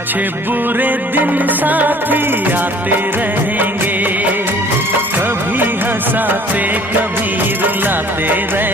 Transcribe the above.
अच्छे बुरे दिन साथी आते रहेंगे, कभी हंसाते कभी रुलाते रहेंगे।